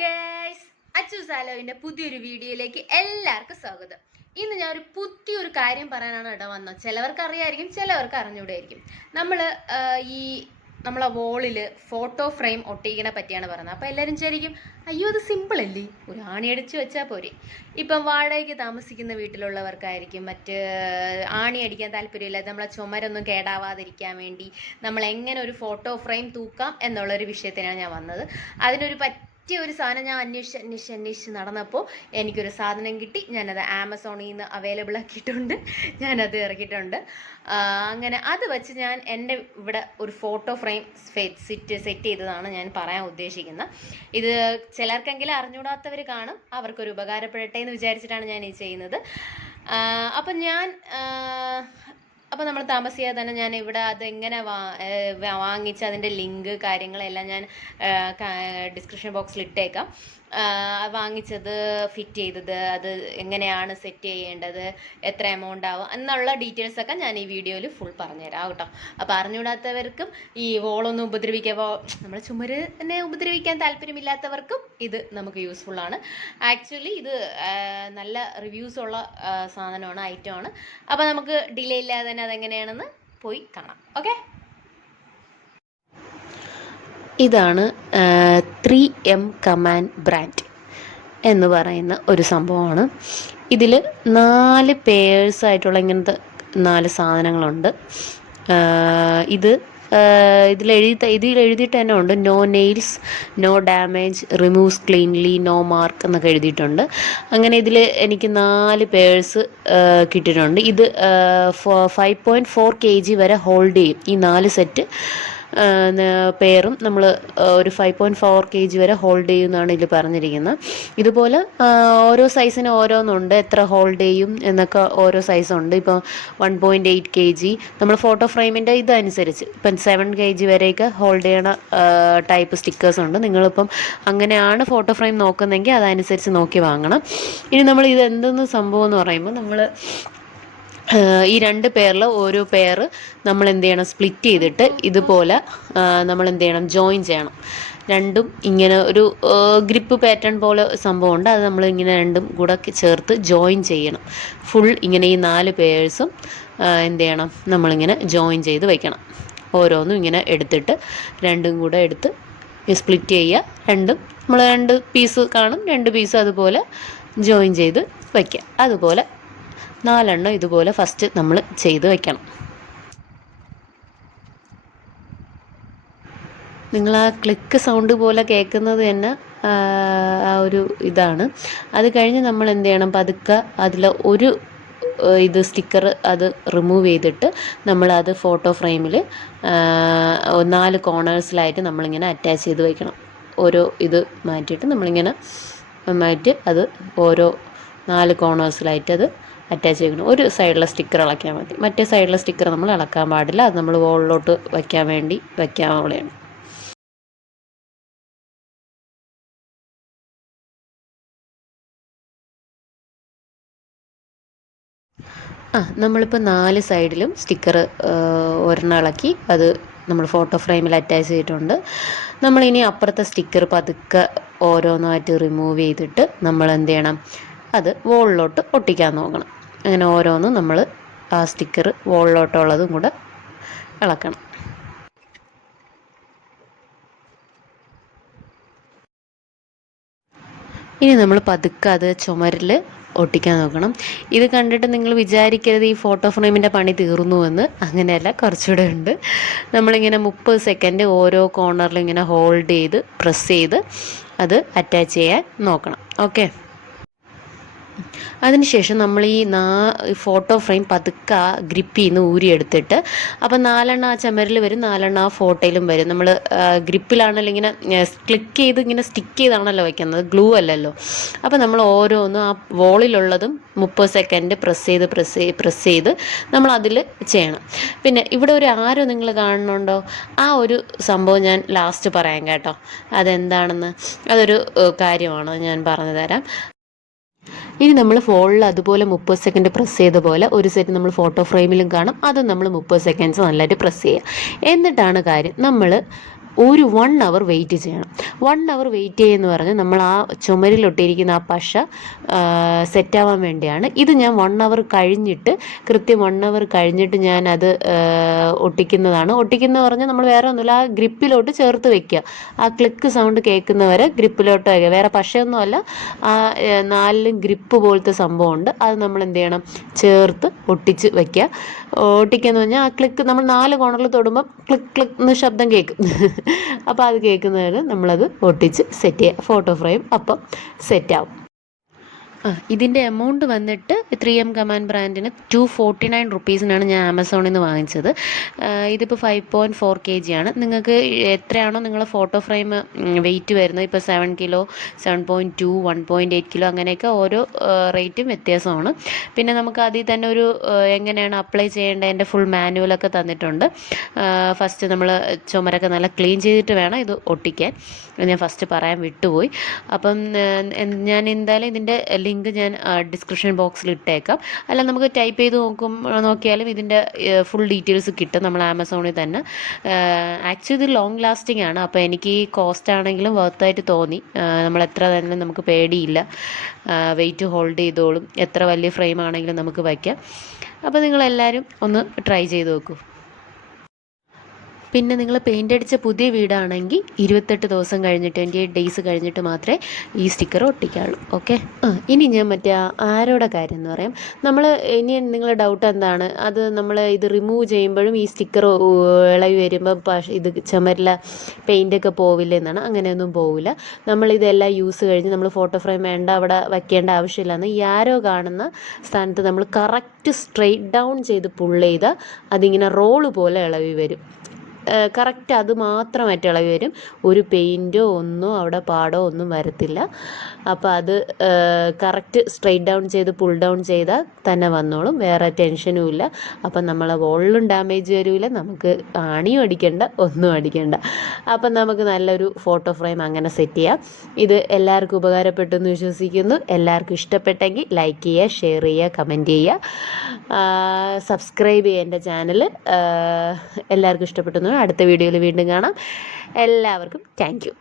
Guys, അച്ചുസാലോവിന്റെ പുതിയൊരു വീഡിയോയിലേക്ക് എല്ലാവർക്കും സ്വാഗതം. ഇന്ന് ഞാൻ ഒരു പുതിയൊരു കാര്യം പറയാനാണ് കേട്ടോ വന്നത്. ചിലവർക്ക് അറിയായിരിക്കും, ചിലവർക്ക് അറിഞ്ഞൂടായിരിക്കും. നമ്മളെ വോളില് ഫോട്ടോ ഫ്രെയിം ഒട്ടിക്കണെ പറ്റിയാണ് പറയുന്നത്. അപ്പോൾ എല്ലാവരും വിചാരിക്കും, അയ്യോ അത് സിമ്പിൾ അല്ലേ, ഒരു ആണി അടിച്ച് വെച്ചാൽ പോരെ. ഇപ്പം വാടകയ്ക്ക് താമസിക്കുന്ന വീട്ടിലുള്ളവർക്കായിരിക്കും ആണി അടിക്കാൻ താല്പര്യമില്ല, നമ്മളെ ചുമരൊന്നും കേടാവാതിരിക്കാൻ വേണ്ടി നമ്മൾ എങ്ങനെ ഒരു ഫോട്ടോ ഫ്രെയിം തൂക്കാം എന്നുള്ളൊരു വിഷയത്തിനാണ് ഞാൻ വന്നത്. അതിനൊരു ഒരു സാധനം ഞാൻ അന്വേഷിച്ച് നടന്നപ്പോൾ എനിക്കൊരു സാധനം കിട്ടി. ഞാനത് ആമസോണിൽ നിന്ന് അവൈലബിൾ ആക്കിയിട്ടുണ്ട്, ഞാനത് ഇറക്കിയിട്ടുണ്ട്. അങ്ങനെ അത് വെച്ച് ഞാൻ എൻ്റെ ഇവിടെ ഒരു ഫോട്ടോ ഫ്രെയിം സെറ്റ് ചെയ്തതാണ് ഞാൻ പറയാൻ ഉദ്ദേശിക്കുന്നത്. ഇത് ചിലർക്കെങ്കിലും അറിഞ്ഞൂടാത്തവർ കാണും, അവർക്കൊരു ഉപകാരപ്പെടട്ടെ എന്ന് വിചാരിച്ചിട്ടാണ് ഞാൻ ഈ ചെയ്യുന്നത്. അപ്പോൾ നമ്മൾ താമസിയാതെ തന്നെ ഞാൻ ഇവിടെ അതെങ്ങനെ വാങ്ങിച്ച് അതിൻ്റെ ലിങ്ക് കാര്യങ്ങളെല്ലാം ഞാൻ ഡിസ്ക്രിപ്ഷൻ ബോക്സിൽ ഇട്ടേക്കാം. വാങ്ങിച്ചത്, ഫിറ്റ് ചെയ്തത്, അത് എങ്ങനെയാണ് സെറ്റ് ചെയ്യേണ്ടത്, എത്ര എമൗണ്ട് ആവും എന്നുള്ള ഡീറ്റെയിൽസൊക്കെ ഞാൻ ഈ വീഡിയോയിൽ ഫുൾ പറഞ്ഞുതരാം കേട്ടോ. അപ്പോൾ അറിഞ്ഞുകൂടാത്തവർക്കും ഈ വോളൊന്നും നമ്മുടെ ചുമരിനെ ഉപദ്രവിക്കാൻ താല്പര്യമില്ലാത്തവർക്കും ഇത് നമുക്ക് യൂസ്ഫുള്ളാണ്. ആക്ച്വലി ഇത് നല്ല റിവ്യൂസ് ഉള്ള സാധനമാണ്, ഐറ്റമാണ്. അപ്പോൾ നമുക്ക് ഡിലേ ഇല്ലാതെ തന്നെ അതെങ്ങനെയാണെന്ന് പോയി കാണാം. ഓക്കെ, ഇതാണ് 3M കമാൻഡ് ബ്രാൻഡ് എന്ന് പറയുന്ന ഒരു സംഭവമാണ്. ഇതിൽ 4 പേഴ്സായിട്ടുള്ള ഇങ്ങനത്തെ 4 സാധനങ്ങളുണ്ട്. ഇതിൽ എഴുതിയിട്ട് തന്നെ ഉണ്ട്, no nails, no damage, removes cleanly, no mark എന്നൊക്കെ എഴുതിയിട്ടുണ്ട്. അങ്ങനെ ഇതിൽ എനിക്ക് 4 പേഴ്സ് കിട്ടിയിട്ടുണ്ട്. ഇത് 5.4 kg വരെ ഹോൾഡ് ചെയ്യും. ഈ 4 സെറ്റ് പെയറും നമ്മൾ ഒരു 5.4 kg വരെ ഹോൾഡ് ചെയ്യുമെന്നാണ് ഇതിൽ പറഞ്ഞിരിക്കുന്നത്. ഇതുപോലെ ഓരോ സൈസിന് ഓരോന്നുണ്ട്, എത്ര ഹോൾഡ് ചെയ്യും എന്നൊക്കെ ഓരോ സൈസുണ്ട്. ഇപ്പോൾ 1.8 kg നമ്മൾ ഫോട്ടോ ഫ്രെയിമിൻ്റെ ഇതനുസരിച്ച് ഇപ്പം 7 kg വരെയൊക്കെ ഹോൾഡ് ചെയ്യണ ടൈപ്പ് സ്റ്റിക്കേഴ്സ് ഉണ്ട്. നിങ്ങളിപ്പം അങ്ങനെയാണ് ഫോട്ടോ ഫ്രെയിം നോക്കുന്നതെങ്കിൽ അതനുസരിച്ച് നോക്കി വാങ്ങണം. ഇനി നമ്മൾ ഇത് എന്തെന്ന് സംഭവം എന്ന് പറയുമ്പോൾ, നമ്മൾ ഈ 2 പെയറിൽ ഓരോ പെയർ നമ്മൾ എന്ത് ചെയ്യണം, സ്പ്ലിറ്റ് ചെയ്തിട്ട് ഇതുപോലെ നമ്മൾ എന്ത് ചെയ്യണം, ജോയിൻ ചെയ്യണം. രണ്ടും ഇങ്ങനെ ഒരു ഗ്രിപ്പ് പാറ്റേൺ പോലെ സംഭവമുണ്ട്, അത് നമ്മൾ ഇങ്ങനെ രണ്ടും കൂടെ ചേർത്ത് ജോയിൻ ചെയ്യണം. ഫുൾ ഇങ്ങനെ ഈ 4 പേഴ്സും എന്ത് ചെയ്യണം, നമ്മളിങ്ങനെ ജോയിൻ ചെയ്ത് വയ്ക്കണം. ഓരോന്നും ഇങ്ങനെ എടുത്തിട്ട് രണ്ടും കൂടെ എടുത്ത് സ്പ്ലിറ്റ് ചെയ്യുക. രണ്ടും നമ്മൾ 2 പീസ് കാണും, 2 പീസ് അതുപോലെ ജോയിൻ ചെയ്ത് വയ്ക്കുക. അതുപോലെ 4 എണ്ണം ഇതുപോലെ ഫസ്റ്റ് നമ്മൾ ചെയ്ത് വയ്ക്കണം. നിങ്ങൾ ആ ക്ലിക്ക് സൗണ്ട് പോലെ കേൾക്കുന്നത് തന്നെ ആ ഒരു ഇതാണ്. അത് കഴിഞ്ഞ് നമ്മൾ എന്ത് ചെയ്യണം, പതുക്കെ അതിൽ ഒരു സ്റ്റിക്കർ അത് റിമൂവ് ചെയ്തിട്ട് നമ്മളത് ഫോട്ടോ ഫ്രെയിമിൽ 4 കോർണേഴ്സിലായിട്ട് നമ്മളിങ്ങനെ അറ്റാച്ച് ചെയ്ത് വയ്ക്കണം. ഓരോ ഇത് മാറ്റിയിട്ട് നമ്മളിങ്ങനെ മാറ്റി അത് ഓരോ 4 കോർണേഴ്സിലായിട്ട് അത് അറ്റാച്ച് ചെയ്യണം. ഒരു സൈഡിലെ സ്റ്റിക്കർ ഇളക്കിയാൽ മതി, മറ്റേ സൈഡിലെ സ്റ്റിക്കർ നമ്മൾ ഇളക്കാൻ പാടില്ല. അത് നമ്മൾ വോളിലോട്ട് വയ്ക്കാൻ വേണ്ടി വയ്ക്കാവുള്ളതാണ്. നമ്മളിപ്പോൾ 4 സൈഡിലും സ്റ്റിക്കർ ഒരെണ്ണം ഇളക്കി അത് നമ്മൾ ഫോട്ടോ ഫ്രെയിമിൽ അറ്റാച്ച് ചെയ്തിട്ടുണ്ട്. നമ്മളിനി അപ്പുറത്തെ സ്റ്റിക്കർ പതുക്കെ ഓരോന്നായിട്ട് റിമൂവ് ചെയ്തിട്ട് നമ്മൾ എന്ത് ചെയ്യണം, അത് വോളിലോട്ട് ഒട്ടിക്കാൻ നോക്കണം. അങ്ങനെ ഓരോന്നും നമ്മൾ ആ സ്റ്റിക്കർ വോളിലോട്ടുള്ളതും കൂടെ ഇളക്കണം. ഇനി നമ്മൾ പതുക്കെ അത് ചുമരിൽ ഒട്ടിക്കാൻ നോക്കണം. ഇത് കണ്ടിട്ട് നിങ്ങൾ വിചാരിക്കരുത് ഈ ഫോട്ടോ ഫ്രെയിമിൻ്റെ പണി തീർന്നുവെന്ന്. അങ്ങനെയല്ല, കുറച്ചുകൂടെ ഉണ്ട്. നമ്മളിങ്ങനെ 30 സെക്കൻഡ് ഓരോ കോർണറിലും ഇങ്ങനെ ഹോൾഡ് ചെയ്ത് പ്രസ് ചെയ്ത് അത് അറ്റാച്ച് ചെയ്യാൻ നോക്കണം. ഓക്കെ, അതിനുശേഷം നമ്മൾ ഈ ഫോട്ടോ ഫ്രെയിം പതുക്കെ ആ ഗ്രിപ്പിൽ നിന്ന് ഊരിയെടുത്തിട്ട്, അപ്പം 4 എണ്ണം ആ ചുമരിൽ വരും, 4 എണ്ണം ആ ഫോട്ടോയിലും വരും. നമ്മൾ ഗ്രിപ്പിലാണല്ലോ ഇങ്ങനെ ക്ലിക്ക് ചെയ്ത് ഇങ്ങനെ സ്റ്റിക്ക് ചെയ്താണല്ലോ വയ്ക്കുന്നത്, ഗ്ലൂ അല്ലല്ലോ. അപ്പം നമ്മൾ ഓരോന്നും ആ വോളിലുള്ളതും 30 സെക്കൻഡ് പ്രസ് ചെയ്ത് നമ്മൾ അതിൽ ചെയ്യണം. പിന്നെ ഇവിടെ ഒരു ആരോ നിങ്ങൾ കാണുന്നുണ്ടോ, ആ ഒരു സംഭവം ഞാൻ ലാസ്റ്റ് പറയാം കേട്ടോ, അതെന്താണെന്ന്. അതൊരു കാര്യമാണ്, ഞാൻ പറഞ്ഞു തരാം. ഇനി നമ്മൾ ഫോണിൽ അതുപോലെ 30 സെക്കൻഡ് പ്രസ് ചെയ്ത പോലെ ഒരു സെറ്റ് നമ്മൾ ഫോട്ടോ ഫ്രെയിമിലും കാണും, അത് നമ്മൾ 30 സെക്കൻഡ്സ് നല്ലതായിട്ട് പ്രസ് ചെയ്യുക. എന്നിട്ടാണ് കാര്യം, നമ്മൾ ഒരു 1 അവർ വെയിറ്റ് ചെയ്യണം. 1 അവർ വെയിറ്റ് ചെയ്യുമെന്ന് പറഞ്ഞാൽ നമ്മൾ ആ ചുമരിലൊട്ടിയിരിക്കുന്ന ആ പശ സെറ്റാവാൻ വേണ്ടിയാണ്. ഇത് ഞാൻ 1 അവർ കഴിഞ്ഞിട്ട്, കൃത്യം 1 അവർ കഴിഞ്ഞിട്ട് ഞാനത് ഒട്ടിക്കുന്നതാണ്. ഒട്ടിക്കുന്നത് പറഞ്ഞാൽ നമ്മൾ വേറെ ഒന്നുമില്ല, ആ ഗ്രിപ്പിലോട്ട് ചേർത്ത് വെക്കുക. ആ ക്ലിക്ക് സൗണ്ട് കേൾക്കുന്നവരെ ഗ്രിപ്പിലോട്ട് വയ്ക്കുക. വേറെ പശയൊന്നുമല്ല, ആ 4 ഗ്രിപ്പ് പോലത്തെ സംഭവമുണ്ട്. അത് നമ്മൾ എന്ത് ചെയ്യണം, ചേർത്ത് ഒട്ടിച്ച് വയ്ക്കുക. ഒട്ടിക്കാന്ന് പറഞ്ഞാൽ ആ ക്ലിക്ക് നമ്മൾ 4 കോണറിൽ തൊടുമ്പോൾ ക്ലിക്ക് ക്ലിക്ക് എന്ന് ശബ്ദം കേൾക്കും. അപ്പോൾ അത് കേൾക്കുന്നതിന് നമ്മളത് ഒട്ടിച്ച് സെറ്റ് ചെയ്യുക. ഫോട്ടോ ഫ്രെയിം അപ്പം സെറ്റാവും. ഇതിൻ്റെ എമൗണ്ട് വന്നിട്ട് 3M കമാൻഡ് ബ്രാൻഡിന് 249 റുപ്പീസിനാണ് ഞാൻ ആമസോണിൽ നിന്ന് വാങ്ങിച്ചത്. ഇതിപ്പോൾ 5.4 kg ആണ്. നിങ്ങൾക്ക് എത്രയാണോ നിങ്ങളെ ഫോട്ടോ ഫ്രെയിം വെയിറ്റ് വരുന്നത്, ഇപ്പോൾ 7 കിലോ, 7.2, 1.8 കിലോ അങ്ങനെയൊക്കെ ഓരോ റേറ്റും വ്യത്യാസമാണ്. പിന്നെ നമുക്ക് അതിൽ തന്നെ ഒരു എങ്ങനെയാണ് അപ്ലൈ ചെയ്യേണ്ടതിൻ്റെ ഫുൾ മാനുവലൊക്കെ തന്നിട്ടുണ്ട്. ഫസ്റ്റ് നമ്മൾ ചുമരൊക്കെ നല്ല ക്ലീൻ ചെയ്തിട്ട് വേണം ഇത് ഒട്ടിക്കാൻ. ഞാൻ ഫസ്റ്റ് പറയാൻ വിട്ടുപോയി. അപ്പം ഞാൻ എന്തായാലും ഇതിൻ്റെ ലിങ്ക് ഞാൻ ഡിസ്ക്രിപ്ഷൻ ബോക്സിൽ ഇട്ടേക്കാം. അല്ല നമുക്ക് ടൈപ്പ് ചെയ്ത് നോക്കിയാലും ഇതിൻ്റെ ഫുൾ ഡീറ്റെയിൽസ് കിട്ടും നമ്മൾ ആമസോണിൽ തന്നെ. ആക്ച്വലി ഇത് ലോങ് ലാസ്റ്റിംഗ് ആണ്. അപ്പോൾ എനിക്ക് ഈ കോസ്റ്റ് ആണെങ്കിലും വർത്തായിട്ട് തോന്നി. നമ്മൾ എത്ര തന്നെ നമുക്ക് പേടിയില്ല, വെയിറ്റ് ഹോൾഡ് ചെയ്തോളും. എത്ര വലിയ ഫ്രെയിം ആണെങ്കിലും നമുക്ക് വയ്ക്കാം. അപ്പോൾ നിങ്ങളെല്ലാവരും ഒന്ന് ട്രൈ ചെയ്ത് നോക്കൂ. പിന്നെ നിങ്ങൾ പെയിൻ്റ് അടിച്ച പുതിയ വീടാണെങ്കിൽ 28 ദിവസം കഴിഞ്ഞിട്ട്, 28 ഡേയ്സ് കഴിഞ്ഞിട്ട് മാത്രമേ ഈ സ്റ്റിക്കർ ഒട്ടിക്കാവുള്ളൂ. ഓക്കെ. ഇനി ഞാൻ മറ്റേ ആരോടെ കാര്യം എന്ന് പറയാം. നമ്മൾ ഇനി നിങ്ങളുടെ ഡൗട്ട് എന്താണ്, അത് നമ്മൾ ഇത് റിമൂവ് ചെയ്യുമ്പോഴും ഈ സ്റ്റിക്കർ ഇളകി വരുമ്പോൾ ഇത് ചുമരില പെയിൻ്റൊക്കെ പോവില്ല എന്നാണ്. അങ്ങനെയൊന്നും പോവില്ല. നമ്മളിതെല്ലാം യൂസ് കഴിഞ്ഞ് നമ്മൾ ഫോട്ടോ ഫ്രെയിം വേണ്ട അവിടെ വയ്ക്കേണ്ട ആവശ്യമില്ലെന്ന്, ഈ ആരോ കാണുന്ന സ്ഥാനത്ത് നമ്മൾ കറക്റ്റ് സ്ട്രെയിറ്റ് ഡൗൺ ചെയ്ത് പുള്ള് ചെയ്താൽ അതിങ്ങനെ റോള് പോലെ ഇളകി വരും. കറക്റ്റ് അത് മാത്രമായിട്ട് ഇളകി വരും. ഒരു പെയിൻറ്റോ ഒന്നും അവിടെ പാടോ ഒന്നും വരത്തില്ല. അപ്പോൾ അത് കറക്റ്റ് സ്ട്രെയിറ്റ് ഡൗൺ ചെയ്ത് പുൾ ഡൗൺ ചെയ്താൽ തന്നെ വന്നോളും. വേറെ ടെൻഷനും ഇല്ല. അപ്പം നമ്മളെ വോളിലും ഡാമേജ് വരില്ല, നമുക്ക് ആണിയും അടിക്കണ്ട, ഒന്നും അടിക്കണ്ട. അപ്പം നമുക്ക് നല്ലൊരു ഫോട്ടോ ഫ്രെയിം അങ്ങനെ സെറ്റ് ചെയ്യാം. ഇത് എല്ലാവർക്കും ഉപകാരപ്പെട്ടു എന്ന് വിശ്വസിക്കുന്നു. എല്ലാവർക്കും ഇഷ്ടപ്പെട്ടെങ്കിൽ ലൈക്ക് ചെയ്യുക, ഷെയർ ചെയ്യുക, കമൻറ്റ് ചെയ്യുക, സബ്സ്ക്രൈബ് ചെയ്യുക എൻ്റെ ചാനൽ. എല്ലാവർക്കും ഇഷ്ടപ്പെട്ടു. അടുത്ത വീഡിയോയിൽ വീണ്ടും കാണാം. എല്ലാവർക്കും താങ്ക് യു.